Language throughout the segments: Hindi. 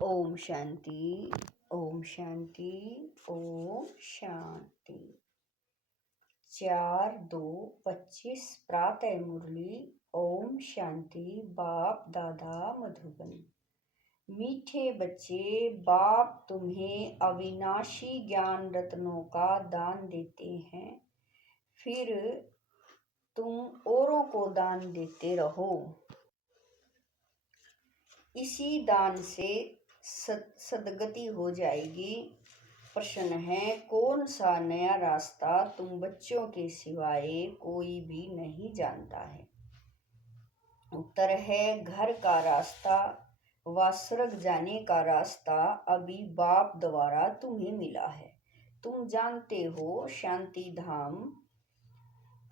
ओम शांति। ओम शांति। ओम शांति। 4/2/25 प्रातः मुरली। ओम शांति। बाप दादा मधुबन। मीठे बच्चे, बाप तुम्हें अविनाशी ज्ञान रत्नों का दान देते हैं, फिर तुम औरों को दान देते रहो। इसी दान से सदगति हो जाएगी। प्रश्न है, कौन सा नया रास्ता तुम बच्चों के सिवाय कोई भी नहीं जानता है? उत्तर है, घर का रास्ता व स्वर्ग जाने का रास्ता अभी बाप द्वारा तुम्हें मिला है। तुम जानते हो, शांति धाम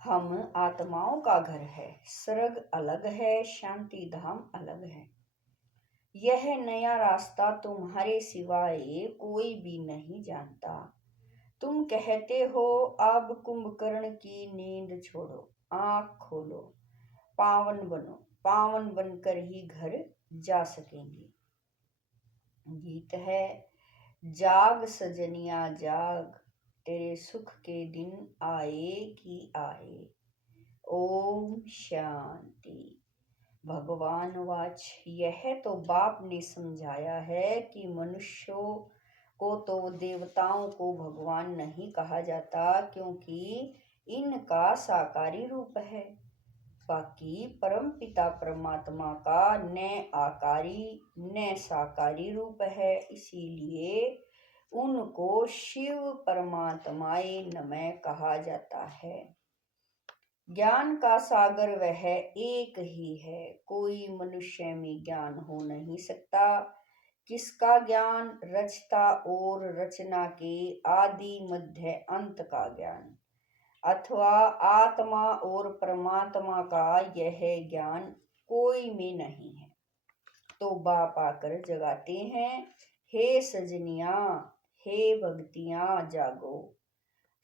हम आत्माओं का घर है। स्वर्ग अलग है, शांति धाम अलग है। यह नया रास्ता तुम्हारे सिवाय कोई भी नहीं जानता। तुम कहते हो, अब कुंभकर्ण की नींद छोड़ो, आंख खोलो, पावन बनो। पावन बनकर ही घर जा सकेंगे। गीत है, जाग सजनिया जाग, तेरे सुख के दिन आए कि आए। ओम शांति। भगवान वाच, यह तो बाप ने समझाया है कि मनुष्यों को तो देवताओं को भगवान नहीं कहा जाता, क्योंकि इनका साकारी रूप है। बाकी परम पिता परमात्मा का न आकारी न साकारी रूप है, इसीलिए उनको शिव परमात्माए नमः कहा जाता है। ज्ञान का सागर वह एक ही है, कोई मनुष्य में ज्ञान हो नहीं सकता। किसका ज्ञान? रचता और रचना के आदि मध्य अंत का ज्ञान, अथवा आत्मा और परमात्मा का यह ज्ञान कोई में नहीं है। तो बाप आकर जगाते हैं, हे सजनिया, हे भक्तियां जागो।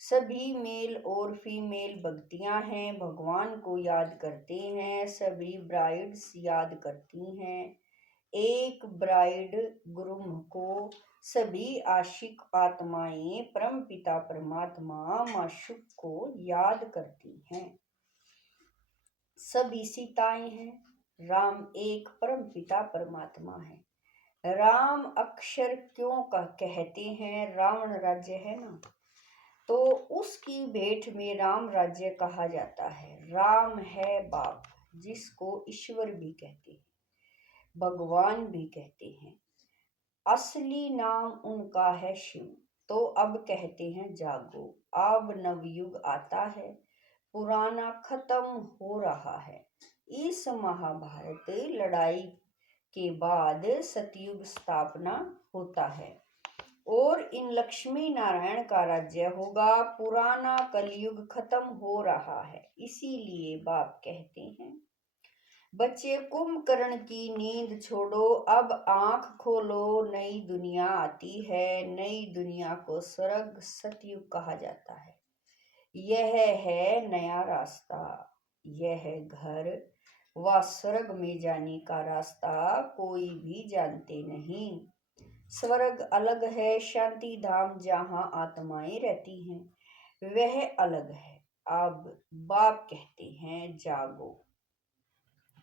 सभी मेल और फीमेल भक्तियां हैं, भगवान को याद करते हैं। सभी ब्राइड्स याद करती हैं एक ब्राइड ग्रूम को। सभी आशिक आत्माएं परम पिता परमात्मा माशूक को याद करती हैं। सभी सीताएं हैं। राम एक परम पिता परमात्मा है। राम अक्षर क्यों कहते हैं? रावण राज्य है ना, तो उसकी भेंट में राम राज्य कहा जाता है। राम है बाप, जिसको ईश्वर भी कहते हैं, भगवान भी कहते हैं। असली नाम उनका है शिव। तो अब कहते हैं जागो, अब नवयुग आता है, पुराना खत्म हो रहा है। इस महाभारत लड़ाई के बाद सतयुग स्थापना होता है और इन लक्ष्मी नारायण का राज्य होगा। पुराना कलयुग खत्म हो रहा है, इसीलिए बाप कहते हैं, बच्चे कुंभकर्ण की नींद छोड़ो, अब आंख खोलो, नई दुनिया आती है। नई दुनिया को स्वर्ग सतयुग कहा जाता है। यह है नया रास्ता। यह घर व स्वर्ग में जाने का रास्ता कोई भी जानते नहीं। स्वर्ग अलग है, शांति धाम जहाँ आत्माएं रहती हैं वह अलग है। अब बाप कहते हैं, जागो,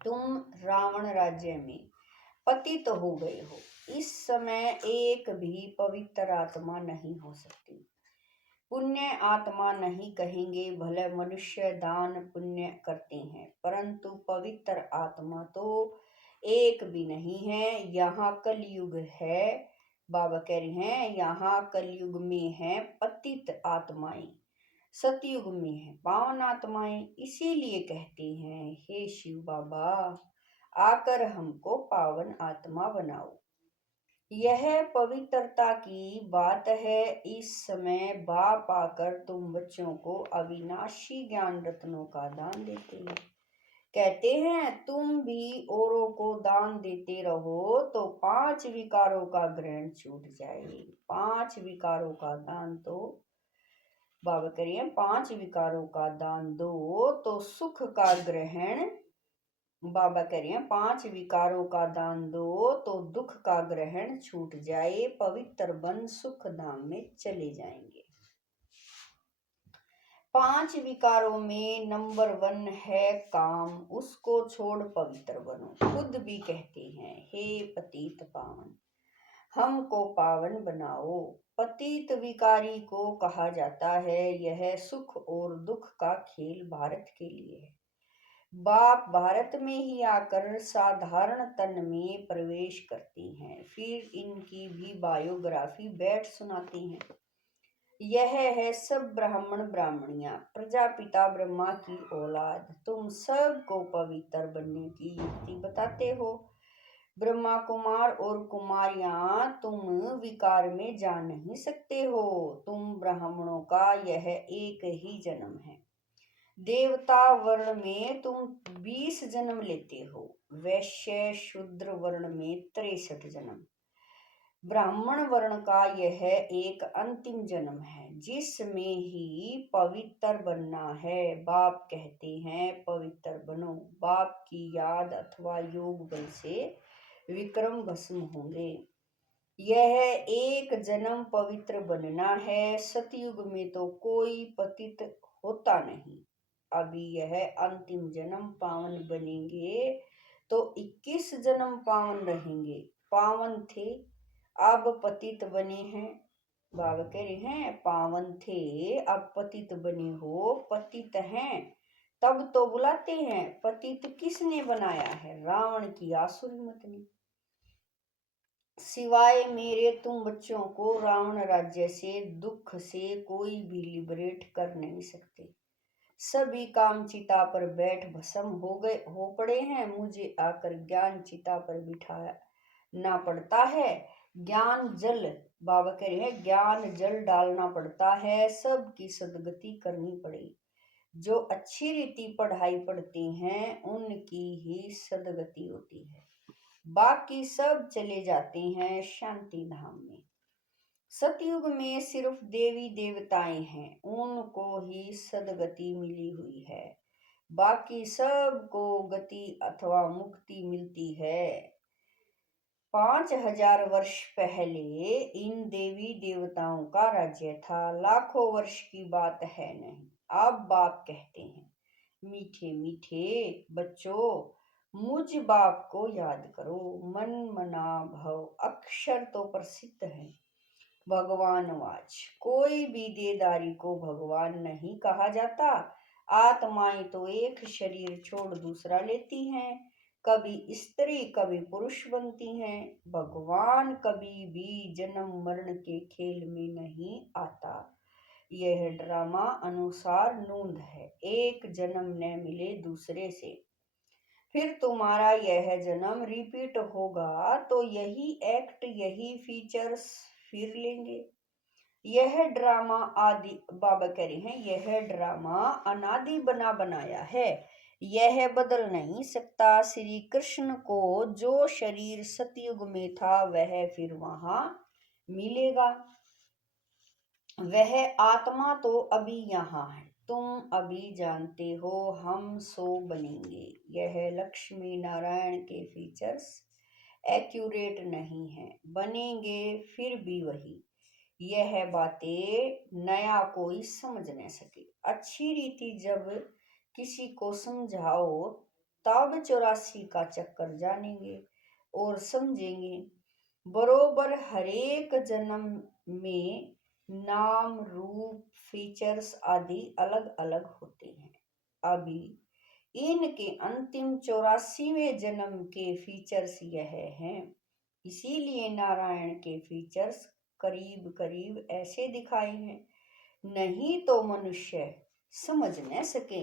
तुम रावण राज्य में पतित हो गए हो। इस समय एक भी पवित्र आत्मा नहीं हो सकती। पुण्य आत्मा नहीं कहेंगे, भले मनुष्य दान पुण्य करते हैं, परंतु पवित्र आत्मा तो एक भी नहीं है। यहाँ कलयुग है, बाबा कह रहे हैं, यहाँ कलयुग में है पतित आत्माएं, सतयुग में है पावन आत्माएं। इसीलिए कहते हैं, हे शिव बाबा, आकर हमको पावन आत्मा बनाओ। यह पवित्रता की बात है। इस समय बाप आकर तुम बच्चों को अविनाशी ज्ञान रत्नों का दान देते हैं। कहते हैं, तुम भी औरों को दान देते रहो तो 5 विकारों का ग्रहण छूट जाए। 5 विकारों का दान तो बाबा करिए, 5 विकारों का दान दो तो सुख का ग्रहण बाबा कह रहे हैं 5 विकारों का दान दो तो दुख का ग्रहण छूट जाए, पवित्र बन सुख धाम में चले जाएंगे। 5 विकारों में नंबर 1 है काम, उसको छोड़ पवित्र बनो। खुद भी कहते हैं हे पतित पावन, हमको पावन बनाओ। पतित विकारी को कहा जाता है। यह सुख और दुख का खेल भारत के लिए है। बाप भारत में ही आकर साधारण तन में प्रवेश करती हैं, फिर इनकी भी बायोग्राफी बैठ सुनाती हैं। यह है सब ब्राह्मण ब्राह्मणियां, प्रजापिता ब्रह्मा की औलाद। तुम सबको पवित्र बनने की युक्ति बताते हो। ब्रह्मा कुमार और कुमारियां, तुम विकार में जा नहीं सकते हो। तुम ब्राह्मणों का यह एक ही जन्म है। देवता वर्ण में तुम 20 जन्म लेते हो, वैश्य शूद्र वर्ण में 63 जन्म। ब्राह्मण वर्ण का यह एक अंतिम जन्म है, जिसमें ही पवित्र बनना है। बाप कहते हैं पवित्र बनो। बाप की याद अथवा योग बल से विक्रम भस्म होंगे। यह एक जन्म पवित्र बनना है। सतयुग में तो कोई पतित होता नहीं। अभी यह अंतिम जन्म पावन बनेंगे तो 21 जन्म पावन रहेंगे। पावन थे अब पतित बने हैं। बाबा कह रहे हैं पावन थे अब पतित बने हो। पतित हैं तब तो बुलाते हैं। पतित किसने बनाया है? रावण की आसुरी मत ने। सिवाय मेरे तुम बच्चों को रावण राज्य से दुख से कोई भी लिबरेट कर नहीं सकते। सभी काम चिता पर बैठ भस्म हो पड़े हैं। मुझे आकर ज्ञान चिता पर बिठाना पड़ता है। ज्ञान जल, बाबा कह रहे हैं ज्ञान जल डालना पड़ता है। सबकी सदगति करनी पड़ेगी। जो अच्छी रीति पढ़ाई पढ़ती हैं उनकी ही सदगति होती है। बाकी सब चले जाते हैं शांति धाम में। सतयुग में सिर्फ देवी देवताएं हैं, उनको ही सदगति मिली हुई है। बाकी सबको गति अथवा मुक्ति मिलती है। 5000 वर्ष पहले इन देवी देवताओं का राज्य था। लाखों वर्ष की बात है नहीं। अब बाप कहते हैं मीठे मीठे बच्चों, मुझ बाप को याद करो। मन मना भव अक्षर तो प्रसिद्ध है। भगवानवाच, कोई भी देदारी को भगवान नहीं कहा जाता। आत्माएं तो एक शरीर छोड़ दूसरा लेती हैं, कभी स्त्री कभी पुरुष बनती हैं। भगवान कभी भी जन्म मरण के खेल में नहीं आता। यह ड्रामा अनुसार नूंद है। एक जन्म न मिले दूसरे से, फिर तुम्हारा यह जन्म रिपीट होगा तो यही एक्ट यही फीचर्स फिर लेंगे। यह ड्रामा आदि, बाबा कह रहे हैं यह ड्रामा अनादि बना बनाया है। यह बदल नहीं सकता। श्री कृष्ण को जो शरीर सतयुग में था वह फिर वहां मिलेगा। वह आत्मा तो अभी यहाँ है। तुम अभी जानते हो हम सो बनेंगे। यह लक्ष्मी नारायण के फीचर्स एक्यूरेट नहीं है। बनेंगे फिर भी वही। यह बातें नया कोई समझ न सके। अच्छी रीति जब किसी को समझाओ तब 84 का चक्कर जानेंगे और समझेंगे। बरोबर हरेक जन्म में नाम रूप फीचर्स आदि अलग अलग होते हैं। अभी इनके अंतिम 84वें जन्म के फीचर्स यह हैं। इसीलिए नारायण के फीचर्स करीब करीब ऐसे दिखाए हैं, नहीं तो मनुष्य समझ न सके।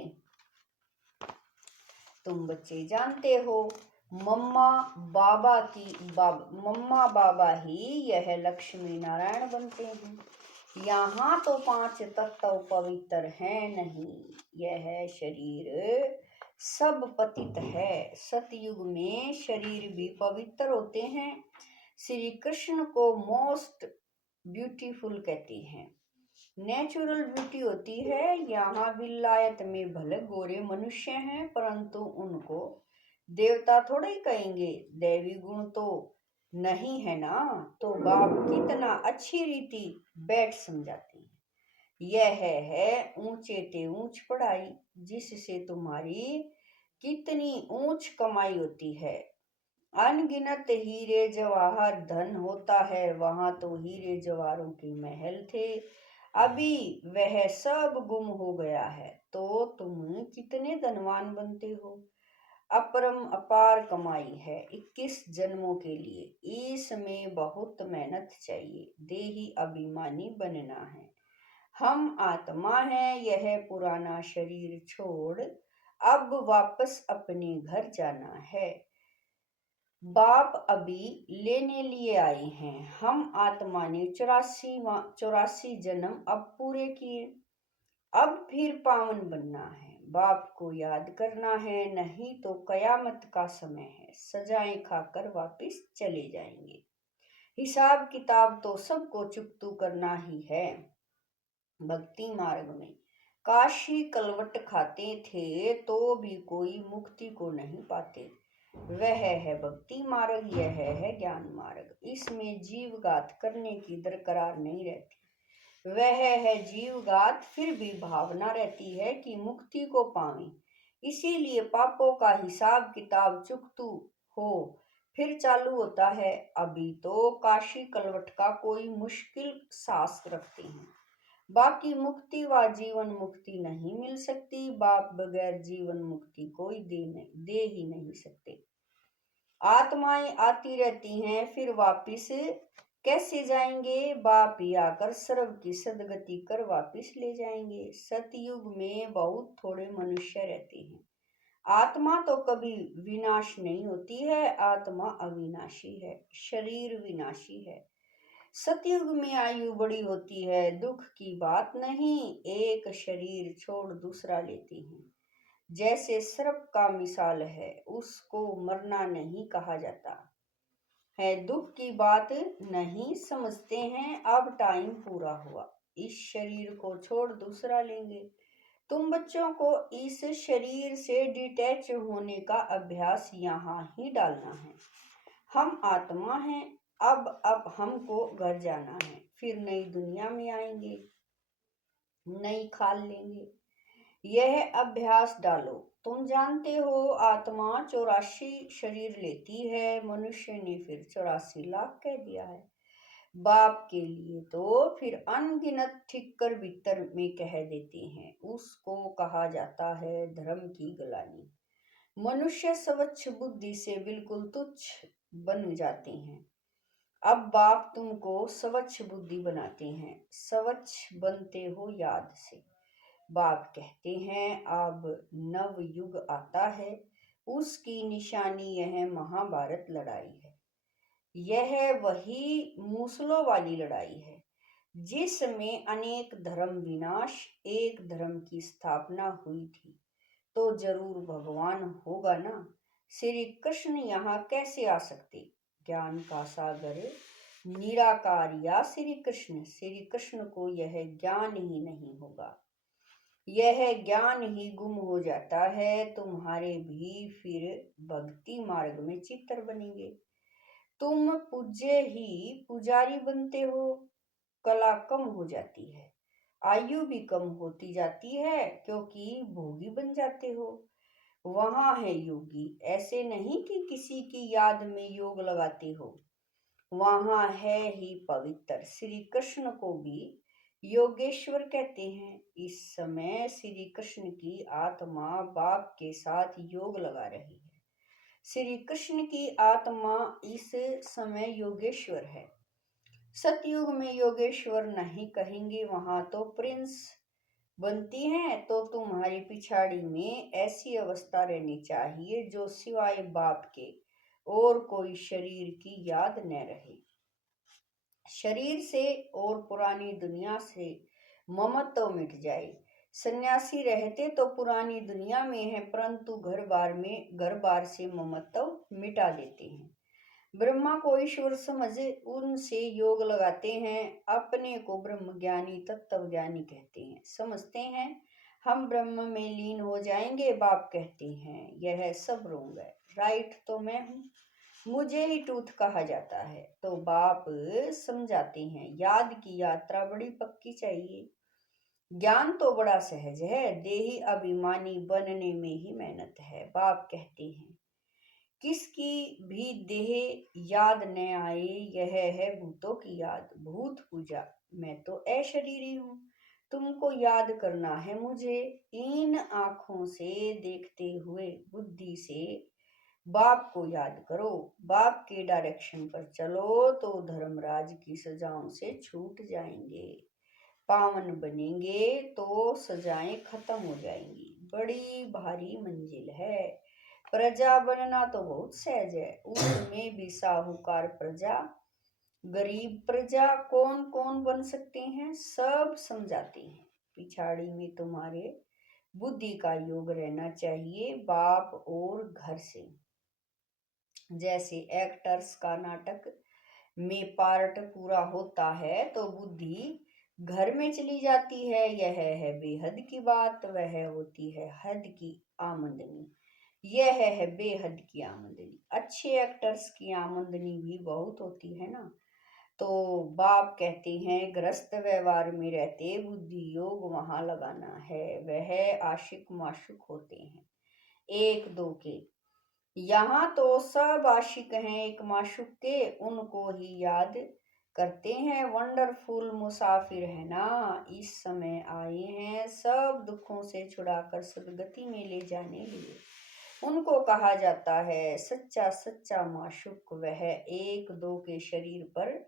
तुम बच्चे जानते हो मम्मा बाबा ही यह लक्ष्मी नारायण बनते हैं। यहाँ तो 5 तत्व पवित्र हैं नहीं। यह शरीर सब पतित है। सतयुग में शरीर भी पवित्र होते हैं। श्री कृष्ण को मोस्ट ब्यूटीफुल कहते हैं। नेचुरल ब्यूटी होती है। यहाँ विलायत में भले गोरे मनुष्य हैं परंतु उनको देवता थोड़े ही कहेंगे, दैवी गुण तो नहीं है ना। तो बाप कितना अच्छी रीति बैठ समझाती है। यह है ऊंचे ते ऊंच पढ़ाई, जिससे तुम्हारी कितनी ऊंच कमाई होती है। अनगिनत हीरे जवाहर धन होता है, वहां तो हीरे जवाहरों के महल थे, अभी वह सब गुम हो गया है। तो तुम कितने धनवान बनते हो। अपरम अपार कमाई है 21 जन्मों के लिए। इसमें बहुत मेहनत चाहिए, देही अभिमानी बनना है। हम आत्मा हैं, यह पुराना शरीर छोड़ अब वापस अपने घर जाना है। बाप अभी लेने लिए आए हैं। हम आत्मा ने 84 जन्म अब पूरे किए, अब फिर पावन बनना है। बाप को याद करना है, नहीं तो कयामत का समय है, सजाएं खाकर वापस चले जाएंगे। हिसाब किताब तो सबको चुकतू करना ही है। भक्ति मार्ग में काशी कलवट खाते थे तो भी कोई मुक्ति को नहीं पाते। वह है भक्ति मार्ग, यह है ज्ञान मार्ग। इसमें जीवघात करने की दरकार नहीं रहती। वह है जीवघात, फिर भी भावना रहती है कि मुक्ति को पावें। इसीलिए पापों का हिसाब किताब चुकतू हो फिर चालू होता है। अभी तो काशी कलवट का कोई मुश्किल सांस रखते हैं, बाकी मुक्ति व जीवन मुक्ति नहीं मिल सकती। बाप बगैर जीवन मुक्ति कोई दे ही नहीं सकते। आत्माएं आती रहती हैं, फिर वापिस कैसे जाएंगे। बाप ही आकर सर्व की सदगति कर वापिस ले जाएंगे। सतयुग में बहुत थोड़े मनुष्य रहते हैं। आत्मा तो कभी विनाश नहीं होती है, आत्मा अविनाशी है, शरीर विनाशी है। सतयुग में आयु बड़ी होती है, दुख की बात नहीं, एक शरीर छोड़ दूसरा लेती हैं। जैसे सर्प का मिसाल है, उसको मरना नहीं कहा जाता है। दुख की बात नहीं समझते हैं, अब टाइम पूरा हुआ, इस शरीर को छोड़ दूसरा लेंगे। तुम बच्चों को इस शरीर से डिटैच होने का अभ्यास यहाँ ही डालना है। हम आत्मा हैं, अब हमको घर जाना है, फिर नई दुनिया में आएंगे, नई खाल लेंगे। यह अभ्यास डालो। तुम जानते हो आत्मा 84 शरीर लेती है, मनुष्य ने फिर 84 लाख कह दिया है। बाप के लिए तो फिर अनगिनत ठिक्कर भीतर में कह देते हैं, उसको कहा जाता है धर्म की गलानी। मनुष्य स्वच्छ बुद्धि से बिल्कुल तुच्छ बन जाते हैं। अब बाप तुमको स्वच्छ बुद्धि बनाते हैं, स्वच्छ बनते हो याद से। बाप कहते हैं अब नव युग आता है, उसकी निशानी यह महाभारत लड़ाई है। यह वही मूसलों वाली लड़ाई है, जिसमें अनेक धर्म विनाश, एक धर्म की स्थापना हुई थी। तो जरूर भगवान होगा ना। श्री कृष्ण यहाँ कैसे आ सकते। ज्ञान का सागर निराकार या श्री कृष्ण को यह ज्ञान ही नहीं होगा। यह ज्ञान ही गुम हो जाता है, तुम्हारे भी फिर भक्ति मार्ग में चित्र बनेंगे। तुम पूज्य ही पुजारी बनते हो, कला कम हो जाती है, आयु भी कम होती जाती है, क्योंकि भोगी बन जाते हो। वहां है योगी, ऐसे नहीं कि किसी की याद में योग लगाते हो, वहां है ही पवित्र। श्री कृष्ण को भी योगेश्वर कहते हैं। इस समय श्री कृष्ण की आत्मा बाप के साथ योग लगा रही है। श्री कृष्ण की आत्मा इस समय योगेश्वर है। सतयुग में योगेश्वर नहीं कहेंगे, वहां तो प्रिंस बनती हैं। तो तुम्हारी पिछाड़ी में ऐसी अवस्था रहनी चाहिए जो सिवाय बाप के और कोई शरीर की याद न रहे। शरीर से और पुरानी दुनिया से ममत्व मिट जाए। सन्यासी रहते तो पुरानी दुनिया में है, परंतु घर बार से ममत्व मिटा देते हैं। ब्रह्मा को ईश्वर समझ उनसे योग लगाते हैं, अपने को ब्रह्म ज्ञानी तत्वज्ञानी कहते हैं, समझते हैं हम ब्रह्म में लीन हो जाएंगे। बाप कहते हैं यह सब रोग है, राइट तो मैं हूँ, मुझे ही टूथ कहा जाता है। तो बाप समझाते हैं, याद की यात्रा बड़ी पक्की चाहिए, ज्ञान तो बड़ा सहज है, देही अभिमानी बनने में ही मेहनत है। बाप कहते हैं, किसकी भी देह याद न आए, यह है भूतों की याद, भूत पूजा। मैं तो अशरीरी हूँ, तुमको याद करना है मुझे, इन आंखों से देखते हुए बुद्धि से बाप को याद करो। बाप के डायरेक्शन पर चलो तो धर्मराज की सजाओं से छूट जाएंगे, पावन बनेंगे तो सजाएं खत्म हो जाएंगी। बड़ी भारी मंजिल है, प्रजा बनना तो बहुत सहज है, उसमें भी साहूकार प्रजा, गरीब प्रजा कौन कौन बन सकते हैं, सब समझाते हैं। पिछाड़ी में तुम्हारे बुद्धि का योग रहना चाहिए, बाप और घर से। जैसे एक्टर्स का नाटक में पार्ट पूरा होता है तो बुद्धि घर में चली जाती है, यह है बेहद की बात, वह होती है हद की आमदनी। यह है बेहद की आमदनी, अच्छे एक्टर्स की आमदनी भी बहुत होती है ना। तो बाप कहते हैं, ग्रस्त व्यवहार में रहते बुद्धि योग वहां लगाना है, वह आशिक माशुक होते हैं एक दो के। यहाँ तो सब आशिक हैं एक माशुक के, उनको ही याद करते हैं, वंडरफुल मुसाफिर है ना, इस समय आए हैं सब दुखों से छुड़ाकर सदगति में ले जाने लिए। उनको कहा जाता है सच्चा सच्चा माशुक, वह एक दो के शरीर पर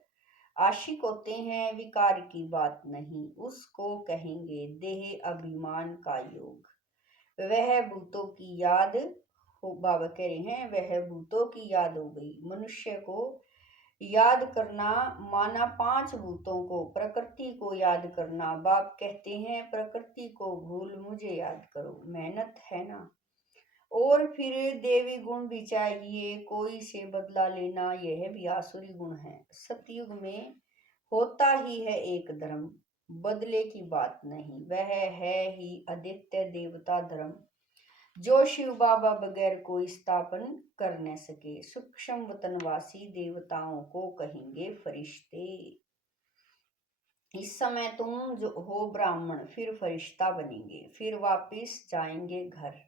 आशिक होते हैं, विकार की बात नहीं, उसको कहेंगे देह अभिमान का योग। वह भूतों की याद हो, बाबा कह रहे हैं वह भूतों की याद हो गई। मनुष्य को याद करना माना पांच भूतों को, प्रकृति को याद करना। बाप कहते हैं, प्रकृति को भूल मुझे याद करो, मेहनत है ना। और फिर देवी गुण भी चाहिए, कोई से बदला लेना, यह भी आसुरी गुण है। सतयुग में होता ही है एक धर्म, बदले की बात नहीं, वह है ही आदित्य देवता धर्म, जो शिव बाबा बगैर कोई स्थापन कर न सके। सूक्ष्म वतनवासी देवताओं को कहेंगे फरिश्ते। इस समय तुम जो हो ब्राह्मण, फिर फरिश्ता बनेंगे, फिर वापिस जाएंगे घर,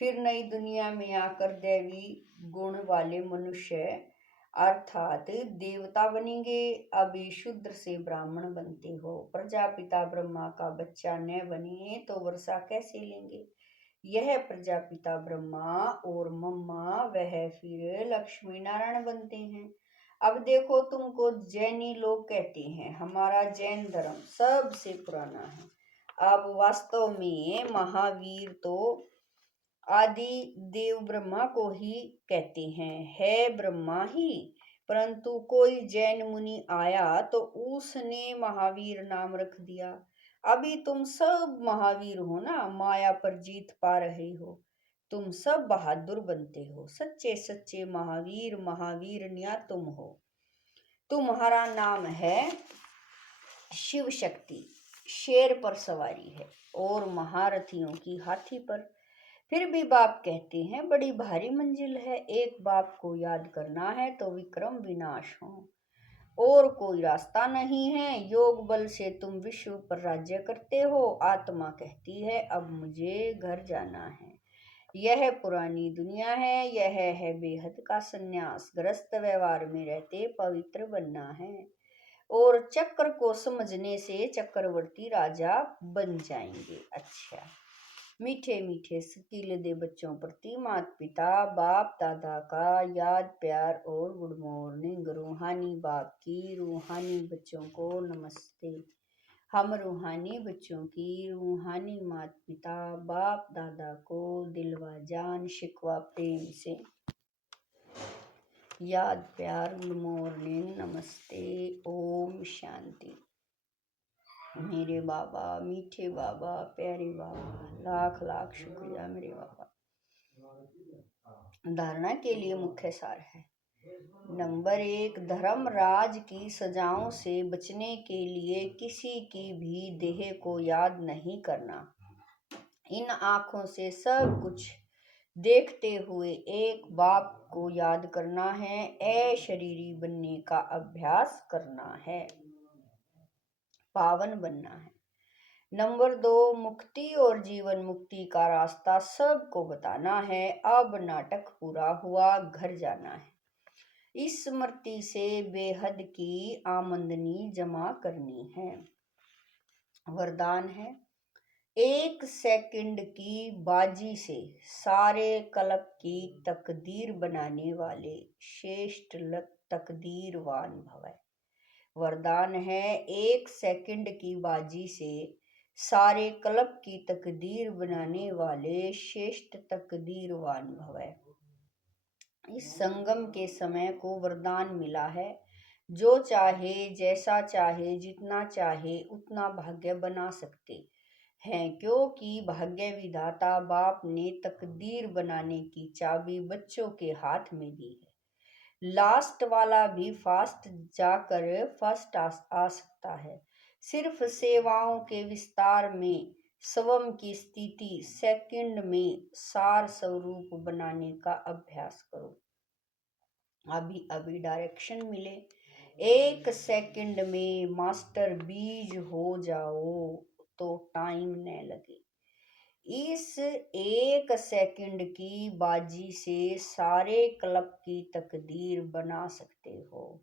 फिर नई दुनिया में आकर दैवी गुण वाले मनुष्य अर्थात देवता बनेंगे। अभी शूद्र से ब्राह्मण बनते हो, प्रजापिता ब्रह्मा का बच्चा न बने तो वर्षा कैसे लेंगे। यह प्रजापिता ब्रह्मा और मम्मा वह फिर लक्ष्मी नारायण बनते हैं। अब देखो, तुमको जैनी लोग कहते हैं हमारा जैन धर्म सबसे पुराना है। अब वास्तव में महावीर तो आदि देव ब्रह्मा को ही कहते हैं, है ब्रह्मा ही, परंतु कोई जैन मुनि आया तो उसने महावीर नाम रख दिया। अभी तुम सब महावीर हो ना, माया पर जीत पा रहे हो, तुम सब बहादुर बनते हो, सच्चे सच्चे महावीर, महावीरनिया तुम हो। तुम्हारा नाम है शिव शक्ति, शेर पर सवारी है और महारथियों की हाथी पर। फिर भी बाप कहते हैं बड़ी भारी मंजिल है, एक बाप को याद करना है तो विक्रम विनाश हो, और कोई रास्ता नहीं है। योग बल से तुम विश्व पर राज्य करते हो, आत्मा कहती है अब मुझे घर जाना है। यह पुरानी दुनिया है, यह है बेहद का सन्यास, ग्रस्त व्यवहार में रहते पवित्र बनना है, और चक्र को समझने से चक्रवर्ती राजा बन जाएंगे। अच्छा, मीठे मीठे स्किल दे बच्चों प्रति माता पिता बाप दादा का याद प्यार और गुड मॉर्निंग। रूहानी बाप की रूहानी बच्चों को नमस्ते। हम रूहानी बच्चों की रूहानी माता पिता बाप दादा को दिलवा जान शिकवा प्रेम से याद प्यार, गुड मॉर्निंग, नमस्ते, ओम शांति। मेरे बाबा, मीठे बाबा, प्यारे बाबा, लाख लाख शुक्रिया मेरे बाबा। धारणा के लिए मुख्य सार है। नंबर 1, धर्म राज की सजाओं से बचने के लिए किसी की भी देह को याद नहीं करना। इन आंखों से सब कुछ देखते हुए एक बाप को याद करना है, अशरीरी बनने का अभ्यास करना है, पावन बनना है। नंबर 2, मुक्ति और जीवन मुक्ति का रास्ता सबको बताना है। अब नाटक पूरा हुआ, घर जाना है। इस स्मृति से बेहद की आमदनी जमा करनी है। वरदान है, 1 सेकंड की बाजी से सारे कल्प की तकदीर बनाने वाले श्रेष्ठ तकदीरवान भवै। वरदान है, 1 सेकंड की बाजी से सारे कल्प की तकदीर बनाने वाले श्रेष्ठ तकदीरवान भवै। इस संगम के समय को वरदान मिला है, जो चाहे, जैसा चाहे, जितना चाहे उतना भाग्य बना सकते हैं, क्योंकि भाग्य विधाता बाप ने तकदीर बनाने की चाबी बच्चों के हाथ में दी है। लास्ट वाला भी फास्ट जाकर फर्स्ट आ सकता है। सिर्फ सेवाओं के विस्तार में स्वयं की स्थिति सेकंड में सार स्वरूप बनाने का अभ्यास करो। अभी डायरेक्शन मिले, 1 सेकंड में मास्टर बीज हो जाओ तो टाइम न लगे। इस 1 सेकंड की बाजी से सारे क्लब की तकदीर बना सकते हो।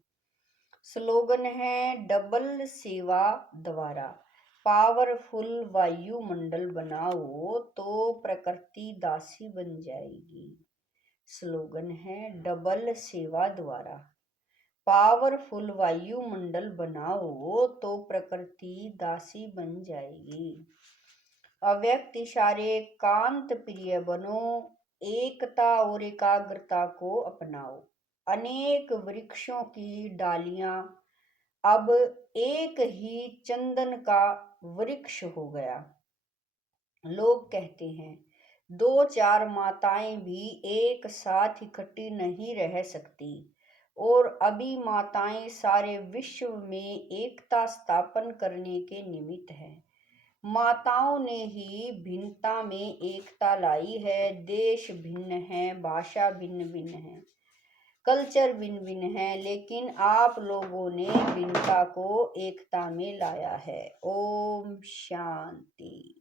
स्लोगन है, डबल सेवा द्वारा पावरफुल वायुमंडल बनाओ तो प्रकृति दासी बन जाएगी। स्लोगन है, डबल सेवा द्वारा पावरफुल वायुमंडल बनाओ तो प्रकृति दासी बन जाएगी। अव्यक्त इशारे कांत प्रिय बनो, एकता और एकाग्रता को अपनाओ। अनेक वृक्षों की डालियां अब एक ही चंदन का वृक्ष हो गया। लोग कहते हैं 2-4 माताएं भी एक साथ इकट्ठी नहीं रह सकती, और अभी माताएं सारे विश्व में एकता स्थापन करने के निमित्त है। माताओं ने ही भिन्नता में एकता लाई है। देश भिन्न है, भाषा भिन्न भिन्न है, कल्चर भिन्न भिन्न है, लेकिन आप लोगों ने भिन्नता को एकता में लाया है। ओम शांति।